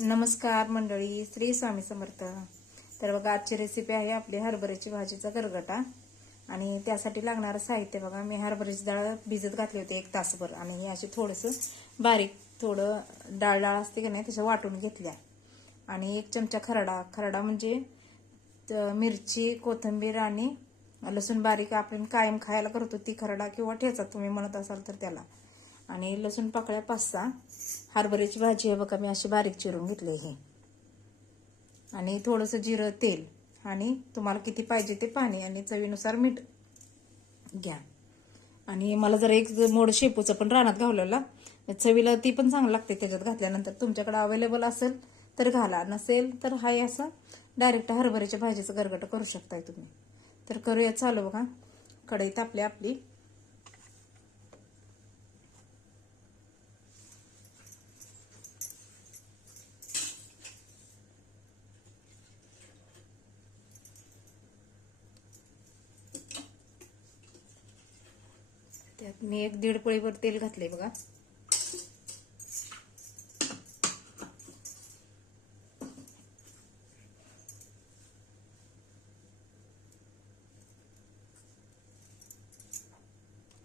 नमस्कार मंडळी, श्री स्वामी समर्थ. तर बघा, आजची रेसिपी आहे आपली हरभऱ्याची भाजीचा गरगटा. आणि त्यासाठी लागणारं साहित्य बघा, मी हरभऱ्याची डाळ भिजत घातली होती 1 तासभर आणि हे असे थोडंसं बारीक डाळ असते का नाही तसं वाटून घेतल्या. आणि 1 चमचा खरडा म्हणजे मिरची, कोथिंबीर आणि लसूण बारीक आपण कायम खायला करतो ती खरडा किंवा ठेचा तुम्ही म्हणत असाल तर त्याला. आणि लसूण पाकळ्या 5-6. हरभऱ्याची भाजी आहे बघा, मी अशी बारीक चिरून घेतली हे. आणि थोडंसं जिरं, तेल आणि तुम्हाला किती पाहिजे ते पाणी आणि चवीनुसार मीठ घ्या. आणि मला जरा 1 मोड शेपूचं पण रानात घावलेला, चवीला ती पण चांगलं लागते त्याच्यात घातल्यानंतर. तुमच्याकडे अवेलेबल असेल तर घाला, नसेल तर हाय असं डायरेक्ट हरभऱ्याच्या भाजीचं गरगट करू शकताय तुम्ही. तर करूया चालू. बघा, कढई तापली आपली. त्यात मी 1-1.5 पळीभर तेल घातले बघा.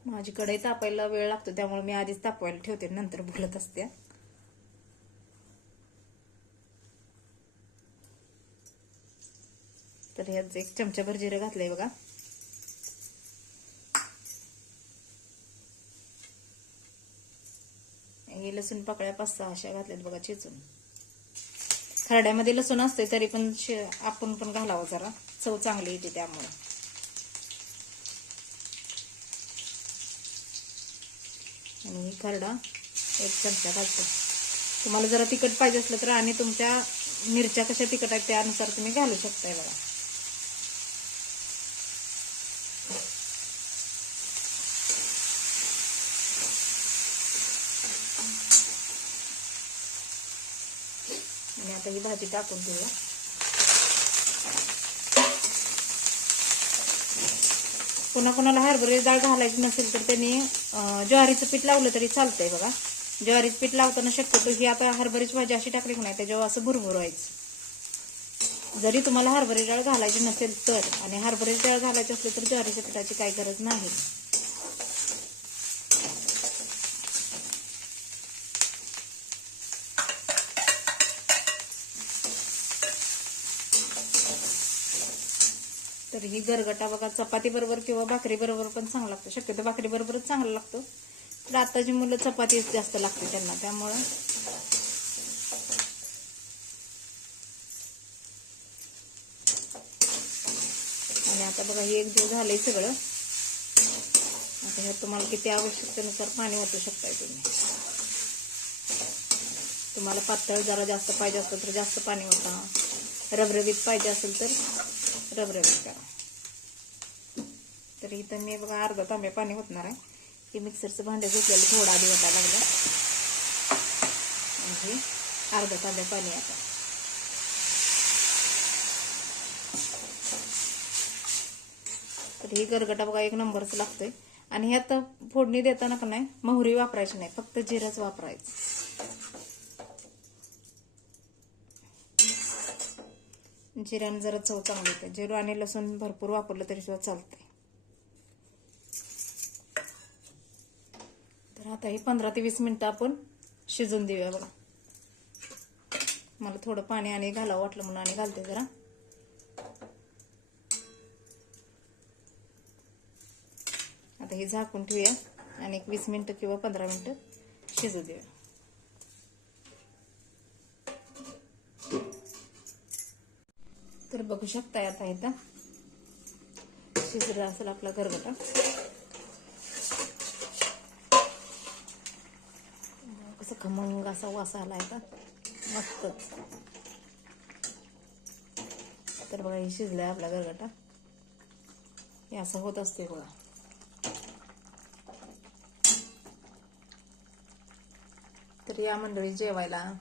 माझी कढई तापायला वेळ लागतो त्यामुळे मी आधीच तापवायला ठेवते, नंतर बोलत असते. तर ह्यात 1 चमचाभर जिरं घातलंय बघा. हे लसूण पाकळ्या 5-6 अशा घातल्यात बघा चिचून. खरड्यामध्ये लसूण असते तरी पण आपण पण घालावं, जरा चव चांगली येते त्यामुळे. आणि खरडा 1 चमचा घालतो. तुम्हाला जरा तिखट पाहिजे असलं तर आणि तुमच्या मिरच्या कशा तिखट आहेत त्यानुसार तुम्ही घालू शकताय बघा. आणि आता ही भाजी टाकून घेऊया. कोणाकोणाला हरभऱ्याची डाळ घालायची नसेल तर त्यांनी ज्वारीचं पीठ लावलं तरी चालतंय बघा. ज्वारीचं पीठ लावताना शक्यतो ही आता हरभऱ्याची भाजी अशी टाकली की नाही त्याच्यावर असं भुरभुरायचं. जरी तुम्हाला हरभऱ्याची डाळ घालायची नसेल तर, आणि हरभऱ्याची डाळ घालायची असली तर ज्वारीच्या पिठाची काही गरज नाही. तर ही गरगटा बघा चपाती बरोबर किंवा भाकरी बरोबर पण चांगला लागतो. शक्यतो भाकरी बरोबरच चांगला लागतो, तर आताची मुलं चपाती जास्त लागते त्यांना, त्यामुळं. आणि आता बघा हे एकजीव झालंय सगळं. आता ह्यात तुम्हाला किती आवश्यकतेनुसार पाणी ओतू शकताय तुम्ही. तुम्हाला पातळ जरा जास्त पाहिजे असतं तर जास्त पाणी ओता, रबरबीत पाहिजे असेल तर रबरबीत करा. तर इथं मी बघा अर्धा तांब्या पाणी ओतणार आहे. हे मिक्सरचं भांडं घेतलेलं थोडं आधी ओतायला लागलं, म्हणजे अर्धा तांब्या पाणी. आता तर ही गरगटा बघा 1 नंबरच लागतोय. आणि ह्यात फोडणी देताना का नाही मोहरी वापरायची नाही, फक्त जिरंच वापरायचं. जिऱ्याने जरा चव चांगली येते. जिरं आणि लसूण भरपूर वापरलं तरी सुद्धा चालतंय. तर आता ही 15 ते 20 मिनिटं आपण शिजून देऊया बघा. मला थोडं पाणी आणि घालावं वाटलं म्हणून आणि घालते जरा. आता हे झाकून ठेवूया आणि 20 मिनिटं किंवा 15 मिनिटं शिजू देऊया. तर बघू शकताय आता इथं शिजला असेल आपला गरगटा. कसं खमंग असा वास आला आता मस्तच. तर बघा हे शिजलाय आपला गरगटा. हे असं होत असते बघा. तर या मंडळी जेवायला.